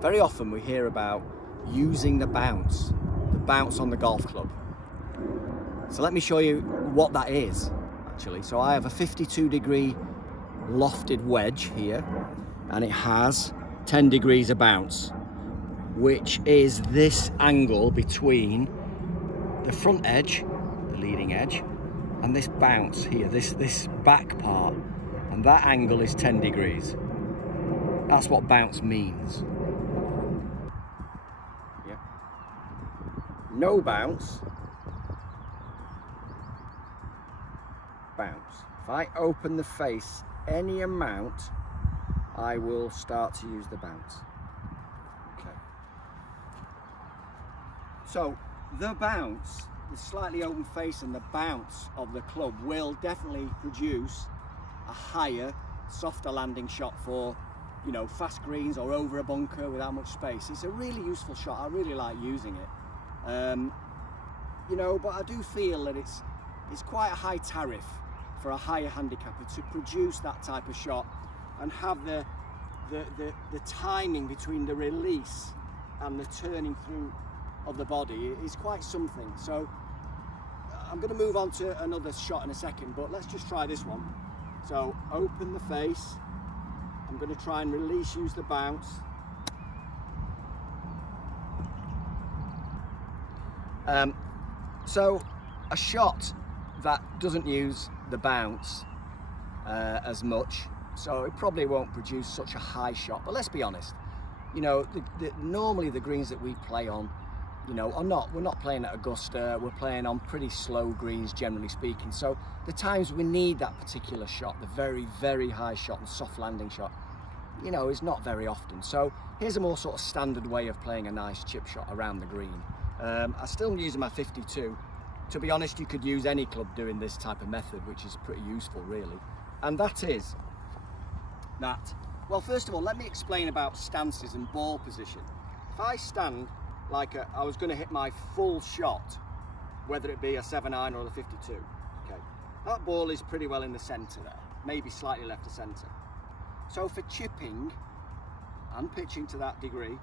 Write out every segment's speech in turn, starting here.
Very often we hear about using the bounce on the golf club. So let me show you what that is, actually. So I have a 52-degree lofted wedge here, and it has 10 degrees of bounce, which is this angle between the front edge, the leading edge, and this bounce here, this back part, and that angle is 10 degrees. That's what bounce means. Yeah. No bounce. Bounce. If I open the face any amount, I will start to use the bounce. Okay. So the bounce, the slightly open face and the bounce of the club will definitely produce a higher, softer landing shot for, you know, fast greens or over a bunker without much space. It's a really useful shot. I really like using it. You know, but I do feel that it's quite a high tariff for a higher handicapper to produce that type of shot and have the timing between the release and the turning through of the body is quite something. So I'm going to move on to another shot in a second, but let's just try this one. So open the face. I'm going to try and release, use the bounce. So a shot that doesn't use the bounce as much, so it probably won't produce such a high shot. But let's be honest, you know, normally the greens that we play on, you know, we're not playing at Augusta, we're playing on pretty slow greens generally speaking. So the times we need that particular shot, the very, very high shot and soft landing shot, you know, is not very often. So here's a more sort of standard way of playing a nice chip shot around the green. I still using my 52. To be honest, you could use any club doing this type of method, which is pretty useful really. And that is that, well, first of all, let me explain about stances and ball position. If I stand like I was going to hit my full shot, whether it be a 7-iron or a 52, okay, that ball is pretty well in the centre there, maybe slightly left of centre. So for chipping and pitching to that degree,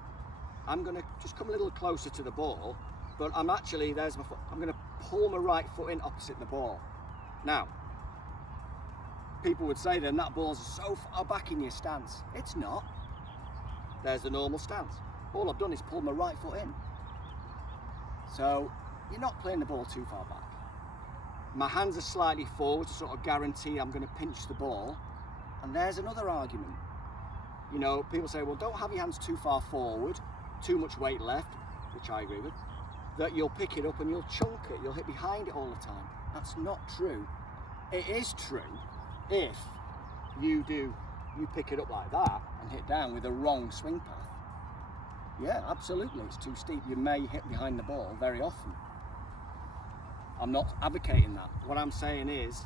I'm going to just come a little closer to the ball, but I'm actually, there's my foot, I'm going to pull my right foot in opposite the ball. Now, people would say then that ball's so far back in your stance. It's not. There's the normal stance. All I've done is pull my right foot in. So you're not playing the ball too far back. My hands are slightly forward to sort of guarantee I'm going to pinch the ball. And there's another argument. You know, people say, well, don't have your hands too far forward, too much weight left, which I agree with, that you'll pick it up and you'll chunk it, you'll hit behind it all the time. That's not true. It is true if you pick it up like that and hit down with a wrong swing path. Yeah, absolutely, it's too steep. You may hit behind the ball very often. I'm not advocating that. What I'm saying is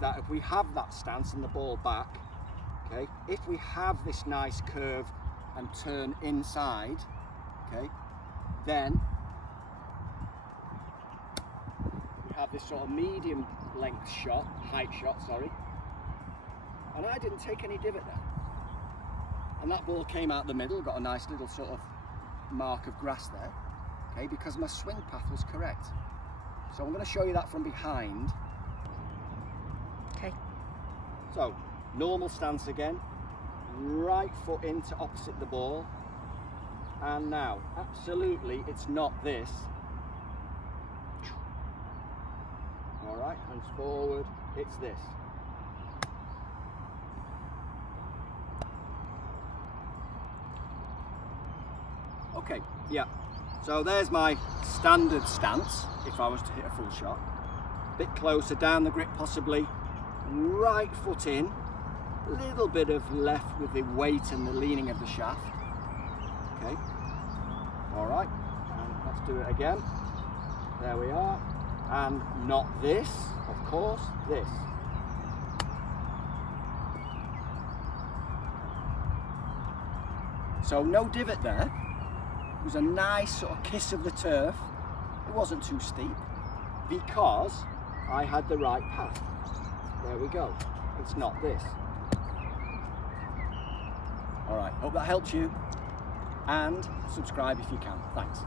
that if we have that stance and the ball back, okay, if we have this nice curve and turn inside, okay, then we have this sort of medium length shot, height shot, sorry, and I didn't take any divot there. And that ball came out the middle, got a nice little sort of mark of grass there, okay, because my swing path was correct. So I'm going to show you that from behind. Okay. So, normal stance again, right foot into opposite the ball, and now, absolutely, it's not this. All right, hands forward, it's this. Okay, yeah, so there's my standard stance, if I was to hit a full shot. Bit closer, down the grip possibly, right foot in, a little bit of left with the weight and the leaning of the shaft. Okay, all right, and let's do it again. There we are, and not this, of course, this. So no divot there. It was a nice sort of kiss of the turf. It wasn't too steep because I had the right path. There we go. It's not this. All right, hope that helps you. and subscribe if you can. Thanks.